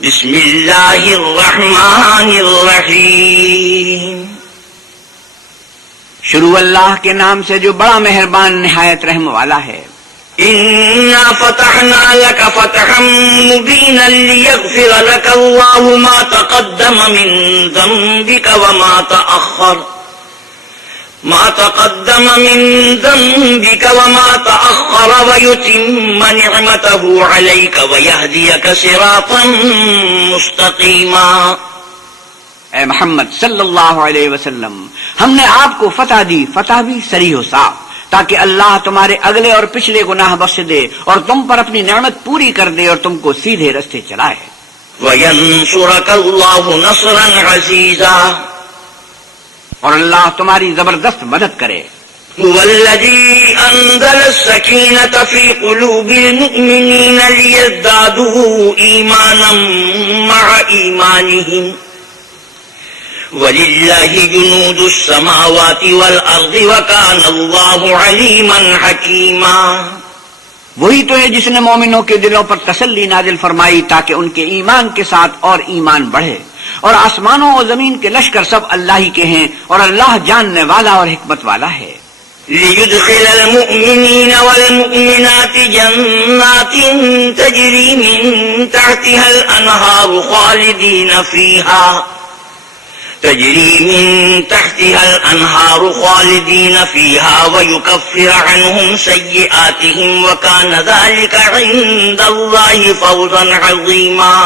بسم اللہ الرحمن الرحیم، شروع اللہ کے نام سے جو بڑا مہربان نہایت رحم والا ہے۔ انا فتحنا لك فتحا مبینا لیغفر لك اللہ ما تقدم من ذنبك وما تأخر ويتم نعمته عليك ويهديك صراطا مستقيما۔ اے محمد صلی اللہ علیہ وسلم، ہم نے آپ کو فتح دی، فتح بھی صریح و صاف، تاکہ اللہ تمہارے اگلے اور پچھلے گناہ بخش دے اور تم پر اپنی نعمت پوری کر دے اور تم کو سیدھے رستے چلائے۔ وَيَنصُرَكَ اللَّهُ نَصْرًا عَزِيزًا، اور اللہ تمہاری زبردست مدد کرے۔ هُوَ الَّذِي أَنزَلَ السَّكِينَةَ فِي قُلُوبِ الْمُؤْمِنِينَ لِيَزْدَادُوا إِيمَانًا مَعَ إِيمَانِهِمْ وَلِلَّهِ جُنُودُ السَّمَاوَاتِ وَالْأَرْضِ وَكَانَ اللَّهُ عَلِيمًا حَكِيمًا۔ وہی تو ہے جس نے مومنوں کے دلوں پر تسلی نازل فرمائی تاکہ ان کے ایمان کے ساتھ اور ایمان بڑھے، اور آسمانوں اور زمین کے لشکر سب اللہ ہی کے ہیں، اور اللہ جاننے والا اور حکمت والا ہے۔ لِيُدْخِلَ الْمُؤْمِنِينَ وَالْمُؤْمِنَاتِ جَنَّاتٍ تَجْرِي مِن تَحْتِهَا الْأَنْهَارُ خَالِدِينَ فِيهَا وَيُكَفِّرَ عَنْهُمْ سَيِّئَاتِهِمْ وَكَانَ ذَلِكَ عِندَ اللَّهِ فَوْزًا عَظِيمًا۔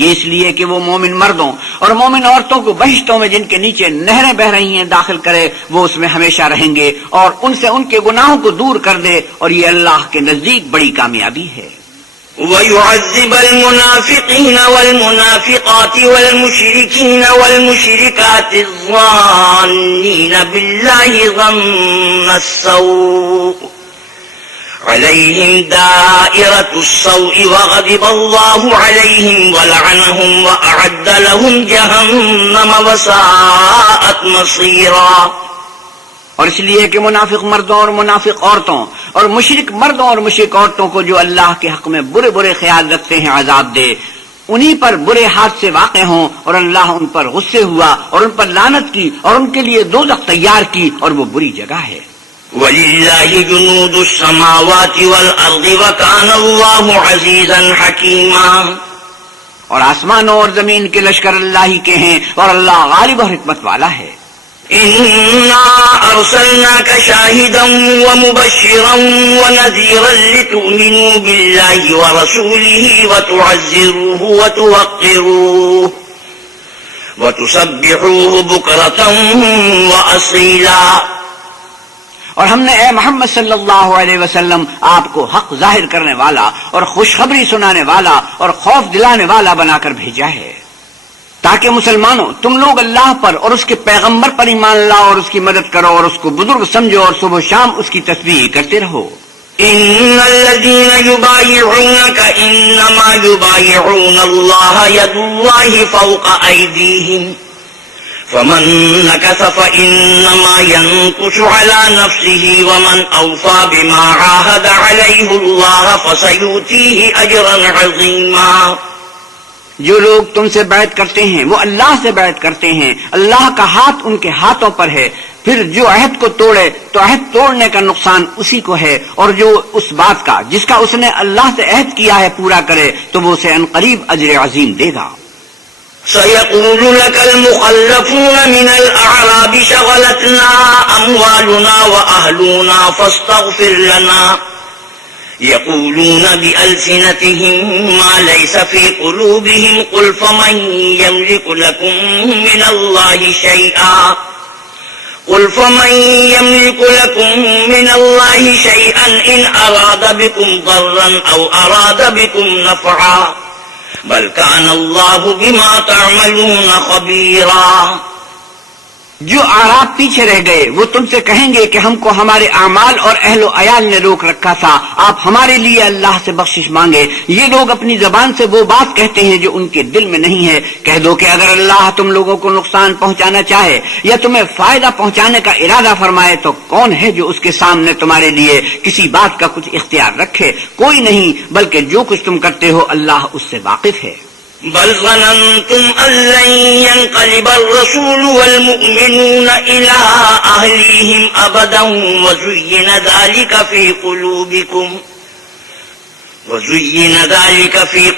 یہ اس لیے کہ وہ مومن مردوں اور مومن عورتوں کو بہشتوں میں جن کے نیچے نہریں بہ رہی ہیں داخل کرے، وہ اس میں ہمیشہ رہیں گے اور ان سے ان کے گناہوں کو دور کر دے، اور یہ اللہ کے نزدیک بڑی کامیابی ہے۔ وَيُعَذِّبَ الْمُنَافِقِينَ وَالْمُنَافِقَاتِ وَالْمُشْرِكِينَ وَالْمُشْرِكَاتِ الظَّانِّينَ بِاللَّهِ ظَنَّ السَّوْءِ عَلَيْهِمْ دَائِرَةُ السَّوْءِ وَغَضِبَ اللَّهُ عَلَيْهِمْ وَلَعَنَهُمْ وَأَعَدَّ لَهُمْ جَهَنَّمَ وَسَاءَتْ مَصِيرًا۔ اور اس لیے کہ منافق مردوں اور منافق عورتوں اور مشرک مردوں اور مشرک عورتوں کو جو اللہ کے حق میں برے برے خیال رکھتے ہیں عذاب دے، انہی پر برے حادثے واقع ہوں، اور اللہ ان پر غصے ہوا اور ان پر لعنت کی اور ان کے لیے دوزخ تیار کی، اور وہ بری جگہ ہے۔ وَلِلَّهِ جُنُودُ السَّمَاوَاتِ وَالْأَرْضِ وَكَانَ اللَّهُ عَزِيزًا حَكِيمًا۔ اور آسمانوں اور زمین کے لشکر اللہ ہی کے ہیں، اور اللہ غالب اور حکمت والا ہے۔ إِنَّا أَرْسَلْنَاكَ شَاهِدًا وَمُبَشِّرًا وَنَذِيرًا لِتُؤْمِنُوا بِاللَّهِ وَرَسُولِهِ وَتُعَزِّرُوهُ وَتُوَقِّرُوهُ وَتُسَبِّحُوهُ بُكْرَةً وَأَصِيلًا۔ اور ہم نے اے محمد صلی اللہ علیہ وسلم آپ کو حق ظاہر کرنے والا اور خوشخبری سنانے والا اور خوف دلانے والا بنا کر بھیجا ہے، تاکہ مسلمانوں تم لوگ اللہ پر اور اس کے پیغمبر پر ایمان لاؤ اور اس کی مدد کرو اور اس کو بزرگ سمجھو اور صبح و شام اس کی تسبیح کرتے رہو۔ إِنَّ الَّذِينَ يُبَايِعُونَكَ إِنَّمَا يُبَايِعُونَ اللَّهَ يَدُ اللَّهِ فَوْقَ أَيْدِيهِمْ فَمَن نَّكَثَ فَإِنَّمَا يَنكُثُ عَلَى نَفْسِهِ وَمَنْ أَوْفَىٰ بِمَا عَاهَدَ عَلَيْهِ اللَّهَ فَسَيُؤْتِيهِ أَجْرًا عَظِيمًا۔ جو لوگ تم سے بیعت کرتے ہیں وہ اللہ سے بیعت کرتے ہیں، اللہ کا ہاتھ ان کے ہاتھوں پر ہے، پھر جو عہد کو توڑے تو عہد توڑنے کا نقصان اسی کو ہے، اور جو اس بات کا جس کا اس نے اللہ سے عہد کیا ہے پورا کرے تو وہ اسے عنقریب اجر عظیم دے گا۔ سَيَقُولُ لَكَ الْمُخَلَّفُونَ مِنَ الْأَعْرَابِ شَغَلَتْنَا أَمْوَالُنَا وَأَهْلُونَا فَاسْتَغْفِرْ لَنَا يَقُولُونَ بِأَلْسِنَتِهِم مَّا لَيْسَ فِي قُلُوبِهِمْ قُلْ فَمَن يَمْلِكُ لَكُم مِّنَ اللَّهِ شَيْئًا إِنْ أَرَادَ بِكُمْ ضَرًّا أَوْ أَرَادَ بِكُمْ نَفْعًا بَلْ كَانَ اللَّهُ بِمَا تَعْمَلُونَ خَبِيرًا۔ جو اعراب پیچھے رہ گئے وہ تم سے کہیں گے کہ ہم کو ہمارے اعمال اور اہل و عیال نے روک رکھا تھا، آپ ہمارے لیے اللہ سے بخشش مانگے۔ یہ لوگ اپنی زبان سے وہ بات کہتے ہیں جو ان کے دل میں نہیں ہے۔ کہہ دو کہ اگر اللہ تم لوگوں کو نقصان پہنچانا چاہے یا تمہیں فائدہ پہنچانے کا ارادہ فرمائے تو کون ہے جو اس کے سامنے تمہارے لیے کسی بات کا کچھ اختیار رکھے؟ کوئی نہیں، بلکہ جو کچھ تم کرتے ہو اللہ اس سے واقف ہے۔ بل ظننتم أن لن ينقلب الرسول والمؤمنون إلى أهليهم أبدا وزين ذلك في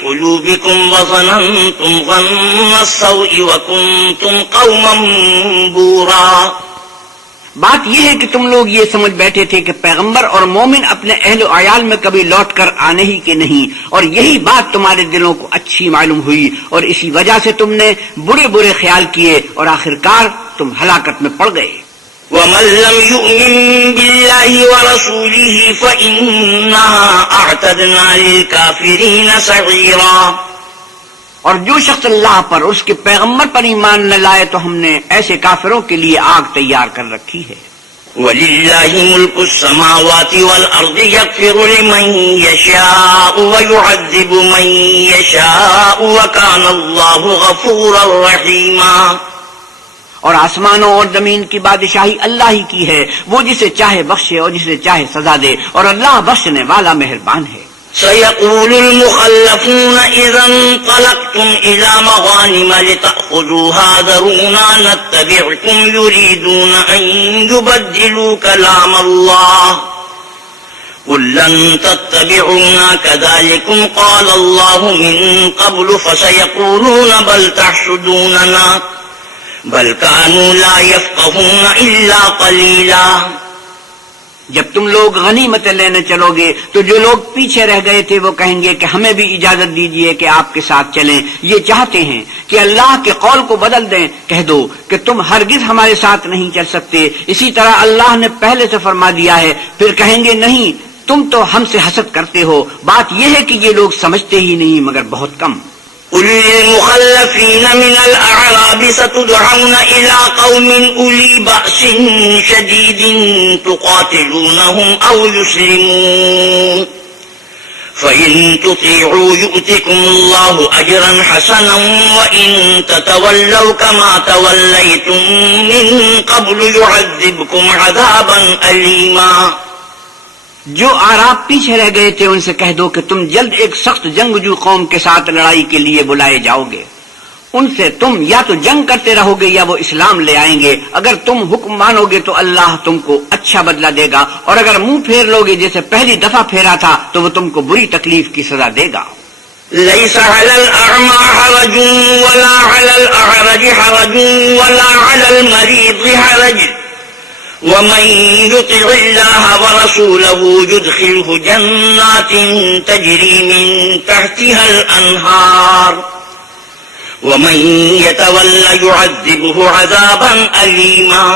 قلوبكم وظننتم ظن السوء وكنتم قوما بورا۔ بات یہ ہے کہ تم لوگ یہ سمجھ بیٹھے تھے کہ پیغمبر اور مومن اپنے اہل و عیال میں کبھی لوٹ کر آنے ہی کے نہیں، اور یہی بات تمہارے دلوں کو اچھی معلوم ہوئی اور اسی وجہ سے تم نے برے برے خیال کیے اور آخرکار تم ہلاکت میں پڑ گئے۔ ومن لم يؤمن بالله ورسوله فإنا أعتدنا للكافرين سعيرا۔ اور جو شخص اللہ پر اور اس کے پیغمبر پر ایمان نہ لائے تو ہم نے ایسے کافروں کے لیے آگ تیار کر رکھی ہے۔ وَلِلَّهِ مُلْكُ السَّمَاوَاتِ وَالْأَرْضِ يَغْفِرُ لِمَن يَشَاءُ وَيُعَذِّبُ مَن يَشَاءُ وَكَانَ اللَّهُ غَفُورًا رَّحِيمًا۔ اور آسمانوں اور زمین کی بادشاہی اللہ ہی کی ہے، وہ جسے چاہے بخشے اور جسے چاہے سزا دے، اور اللہ بخشنے والا مہربان ہے۔ سيقول المخلفون إذا انطلقتم إلى مغانم لتأخذوها ذرونا نتبعكم يريدون أن يبدلوا كلام الله قل لن تتبعونا كذلكم قال الله من قبل فسيقولون بل تحسدوننا بل كانوا لا يفقهون إلا قليلا۔ جب تم لوگ غنیمتیں لینے چلو گے تو جو لوگ پیچھے رہ گئے تھے وہ کہیں گے کہ ہمیں بھی اجازت دیجیے کہ آپ کے ساتھ چلیں، یہ چاہتے ہیں کہ اللہ کے قول کو بدل دیں۔ کہہ دو کہ تم ہرگز ہمارے ساتھ نہیں چل سکتے، اسی طرح اللہ نے پہلے سے فرما دیا ہے۔ پھر کہیں گے نہیں، تم تو ہم سے حسد کرتے ہو۔ بات یہ ہے کہ یہ لوگ سمجھتے ہی نہیں مگر بہت کم۔ قل للمخلفين من الأعراب ستدعون إلى قوم أولي بأس شديد تقاتلونهم أو يسلمون فإن تطيعوا يؤتكم الله أجرا حسنا وإن تتولوا كما توليتم من قبل يعذبكم عذابا أليما۔ جو اعراب پیچھے رہ گئے تھے ان سے کہہ دو کہ تم جلد ایک سخت جنگجو قوم کے ساتھ لڑائی کے لیے بلائے جاؤ گے، ان سے تم یا تو جنگ کرتے رہو گے یا وہ اسلام لے آئیں گے۔ اگر تم حکم مانو گے تو اللہ تم کو اچھا بدلہ دے گا، اور اگر منہ پھیر لو گے جیسے پہلی دفعہ پھیرا تھا تو وہ تم کو بری تکلیف کی سزا دے گا۔ ليس على الأعمى حرج ولا على الأعرج حرج ولا على المريض حرج ومن يطع الله ورسوله يدخله جنات تجري من تحتها الأنهار ومن يتولى يعذبه عذابا أليما۔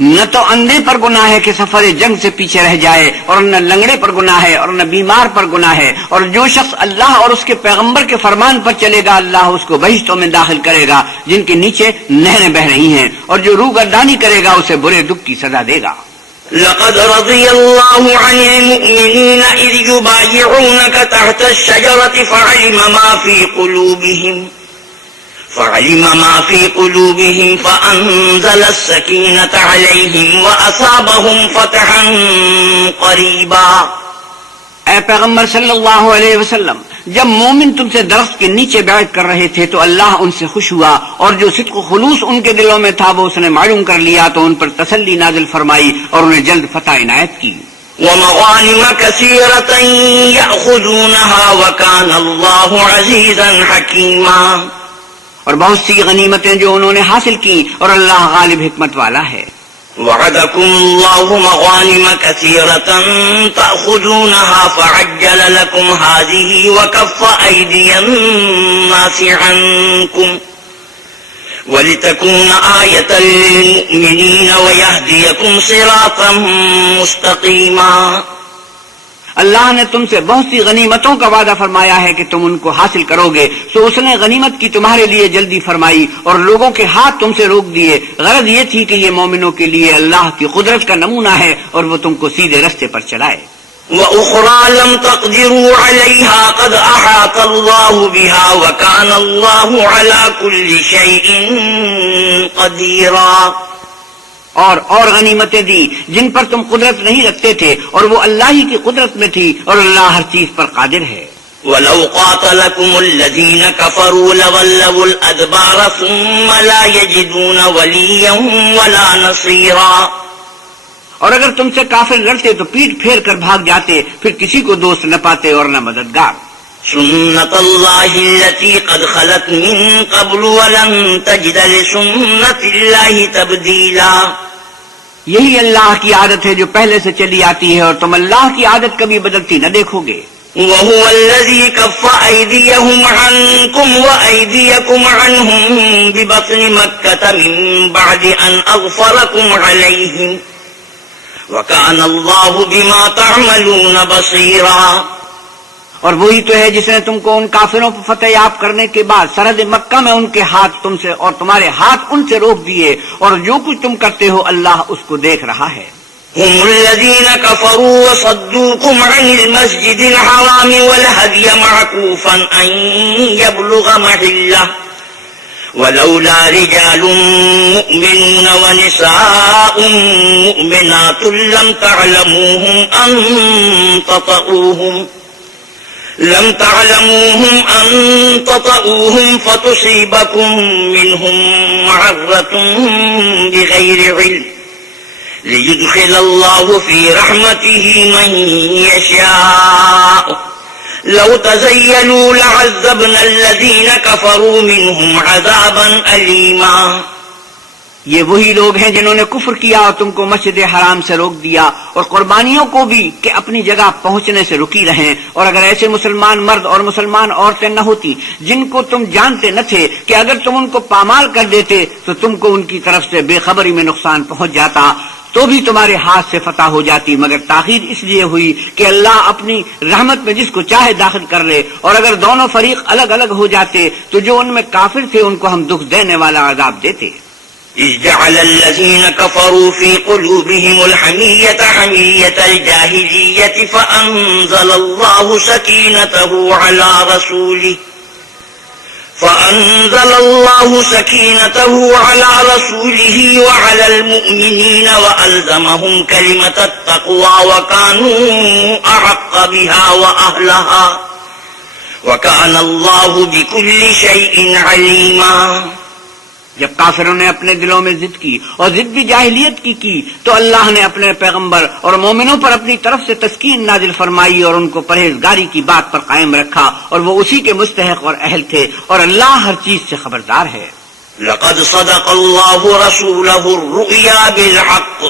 نہ تو اندھے پر گناہ ہے کہ سفر جنگ سے پیچھے رہ جائے، اور نہ لنگڑے پر گناہ ہے اور نہ بیمار پر گناہ ہے، اور جو شخص اللہ اور اس کے پیغمبر کے فرمان پر چلے گا اللہ اس کو بہشتوں میں داخل کرے گا جن کے نیچے نہریں بہ رہی ہیں، اور جو روگردانی کرے گا اسے برے دکھ کی سزا دے گا۔ لقد رضي الله عن المؤمنين إذ يبايعونك تحت الشجرة فعلم ما في قلوبهم فأنزل السكينة عليهم وأصابهم فتحا قريبا۔ اے پیغمبر صلی اللہ علیہ وسلم، جب مومن تم سے درخت کے نیچے بیعت کر رہے تھے تو اللہ ان سے خوش ہوا، اور جو صدق و خلوص ان کے دلوں میں تھا وہ اس نے معلوم کر لیا تو ان پر تسلی نازل فرمائی اور انہیں جلد فتح عنایت کی۔ ومغانم كثيرة يأخذونها وكان الله عزيزا حكيما۔ اور بہت سی غنیمتیں جو انہوں نے حاصل کی اور اللہ غالب حکمت والا ہے۔ وعدكم الله مغانم كثيرة تأخذونها فعجل لكم هذه وكف أيدي الناس عنكم ولتكون آية للمؤمنين ويهديكم صراطا مستقيما۔ اللہ نے تم سے بہت سی غنیمتوں کا وعدہ فرمایا ہے کہ تم ان کو حاصل کرو گے، سو اس نے غنیمت کی تمہارے لیے جلدی فرمائی اور لوگوں کے ہاتھ تم سے روک دیے۔ غرض یہ تھی کہ یہ مومنوں کے لیے اللہ کی قدرت کا نمونہ ہے اور وہ تم کو سیدھے رستے پر چلائے۔ وَأُخْرَى لَمْ تَقْدِرُوا عَلَيْهَا قَدْ أَحَاطَ اللَّهُ بِهَا وَكَانَ اللَّهُ عَلَى كُلِّ شَيْءٍ قَدِيرًا، اور غنیمتیں دی جن پر تم قدرت نہیں رکھتے تھے اور وہ اللہ ہی کی قدرت میں تھی اور اللہ ہر چیز پر قادر ہے۔ وَلَوْ قَاتَلَكُمُ الَّذِينَ كَفَرُوا لَوَلَّوُا الْأَدْبَارَ ثُمَّ لَا يَجِدُونَ وَلِيًّا وَلَا نَصِيرًا، اور اگر تم سے کافر لڑتے تو پیٹ پھیر کر بھاگ جاتے، پھر کسی کو دوست نہ پاتے اور نہ مددگار۔ سنت اللہ التي قد خلت من قبل ولن تجد لسنت اللہ تبدیلا، یہی اللہ کی عادت ہے جو پہلے سے چلی آتی ہے اور تم اللہ کی عادت کبھی بدلتی نہ دیکھو گے۔ وهو الذي كف أيديهم عنكم وأيديكم عنهم ببطن مكة من بعد أن أغفركم عليهم وكان الله بما تعملون بصيرا، اور وہی تو ہے جس نے تم کو ان کافروں پر فتح یاب کرنے کے بعد سرحد مکہ میں ان کے ہاتھ تم سے اور تمہارے ہاتھ ان سے روک دیے، اور جو کچھ تم کرتے ہو اللہ اس کو دیکھ رہا ہے۔ هم الذين كفروا وصدوكم عن المسجد الحرام والهدي معكوفا أن يبلغ محله ولولا رجال مؤمنون ونساء مؤمنات لم تعلموهم أن تطؤوهم فتصيبكم منهم معرة بغير علم ليدخل الله في رحمته من يشاء لو تزيلوا لعذبنا الذين كفروا منهم عذابا أليما، یہ وہی لوگ ہیں جنہوں نے کفر کیا اور تم کو مسجد حرام سے روک دیا اور قربانیوں کو بھی کہ اپنی جگہ پہنچنے سے رکی رہیں، اور اگر ایسے مسلمان مرد اور مسلمان عورتیں نہ ہوتی جن کو تم جانتے نہ تھے کہ اگر تم ان کو پامال کر دیتے تو تم کو ان کی طرف سے بے خبری میں نقصان پہنچ جاتا، تو بھی تمہارے ہاتھ سے فتح ہو جاتی، مگر تاخیر اس لیے ہوئی کہ اللہ اپنی رحمت میں جس کو چاہے داخل کر لے، اور اگر دونوں فریق الگ الگ ہو جاتے تو جو ان میں کافر تھے ان کو ہم دکھ دینے والا عذاب دیتے۔ إذ جعل الذين كفروا في قلوبهم الحمية حمية الجاهلية فأنزل الله سكينته على رسوله وعلى المؤمنين وألزمهم كلمة التقوى وكانوا أحق بها وأهلها وكان الله بكل شيء عليما۔ جب کافروں نے اپنے دلوں میں ضد کی اور ضد بھی جاہلیت کی تو اللہ نے اپنے پیغمبر اور مومنوں پر اپنی طرف سے تسکین نازل فرمائی اور ان کو پرہیزگاری کی بات پر قائم رکھا، اور وہ اسی کے مستحق اور اہل تھے، اور اللہ ہر چیز سے خبردار ہے۔ لقد صدق الله رسوله الرؤيا بالحق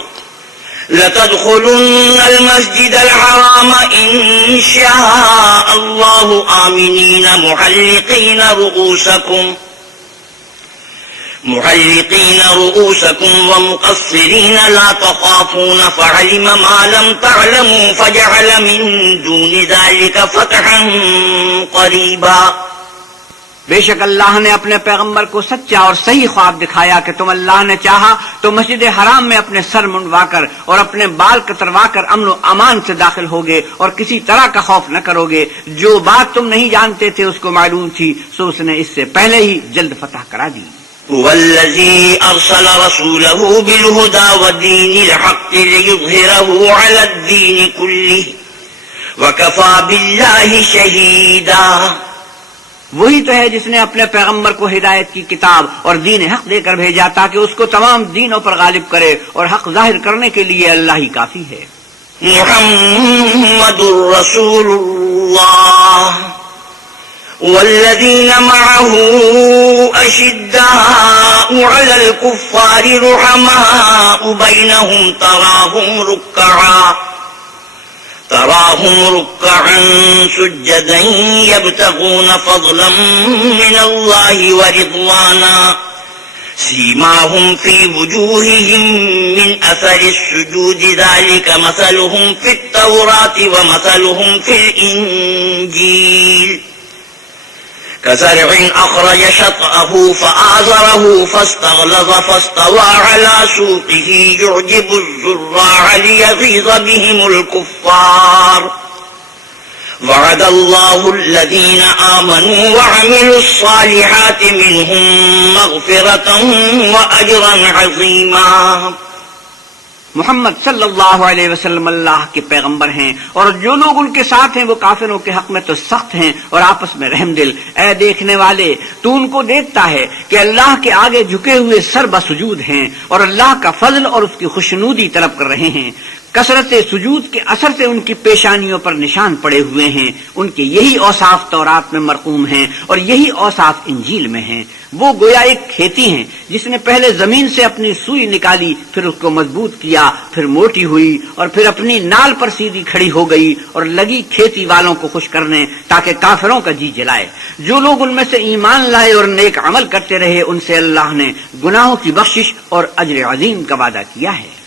لتدخلن المسجد الحرام إن شاء الله آمنين محلقين رؤوسكم ومقصرين لا تخافون فعلم ما لم تعلموا فجعل من دون ذلك فتحا قريبا۔ بے شک اللہ نے اپنے پیغمبر کو سچا اور صحیح خواب دکھایا کہ تم اللہ نے چاہا تو مسجد حرام میں اپنے سر منڈوا کر اور اپنے بال کتروا کر امن و امان سے داخل ہوگے اور کسی طرح کا خوف نہ کرو گے۔ جو بات تم نہیں جانتے تھے اس کو معلوم تھی، سو اس نے اس سے پہلے ہی جلد فتح کرا دی۔ هو الذي أرسل رسوله بالهدى ودين الحق ليظهره على الدين كله وكفى بالله شهيدا، وہی تو ہے جس نے اپنے پیغمبر کو ہدایت کی کتاب اور دین حق دے کر بھیجا تاکہ اس کو تمام دینوں پر غالب کرے، اور حق ظاہر کرنے کے لیے اللہ ہی کافی ہے۔ محمد رسول اللہ والذين معه أشداء على الكفار رحماء بينهم تراهم ركعا سجدا يبتغون فضلا من الله ورضوانا سيماهم في وجوههم من أثر السجود ذلك مثلهم في التوراة ومثلهم في الإنجيل كزرع أخرج شطأه فآزره فاستغلظ فاستوى على سوقه يعجب الزراع ليغيظ بهم الكفار وعد الله الذين آمنوا وعملوا الصالحات منهم مغفرة وأجرا عظيما۔ محمد صلی اللہ علیہ وسلم اللہ کے پیغمبر ہیں اور جو لوگ ان کے ساتھ ہیں وہ کافروں کے حق میں تو سخت ہیں اور آپس میں رحم دل۔ اے دیکھنے والے، تو ان کو دیکھتا ہے کہ اللہ کے آگے جھکے ہوئے سر بسجود ہیں اور اللہ کا فضل اور اس کی خوشنودی طلب کر رہے ہیں۔ کثرت سجود کے اثر سے ان کی پیشانیوں پر نشان پڑے ہوئے ہیں۔ ان کے یہی اوصاف تورات میں مرقوم ہیں اور یہی اوصاف انجیل میں ہیں۔ وہ گویا ایک کھیتی ہیں جس نے پہلے زمین سے اپنی سوئی نکالی، پھر اس کو مضبوط کیا، پھر موٹی ہوئی اور پھر اپنی نال پر سیدھی کھڑی ہو گئی اور لگی کھیتی والوں کو خوش کرنے تاکہ کافروں کا جی جلائے۔ جو لوگ ان میں سے ایمان لائے اور نیک عمل کرتے رہے ان سے اللہ نے گناہوں کی بخشش اور اجر عظیم کا وعدہ کیا ہے۔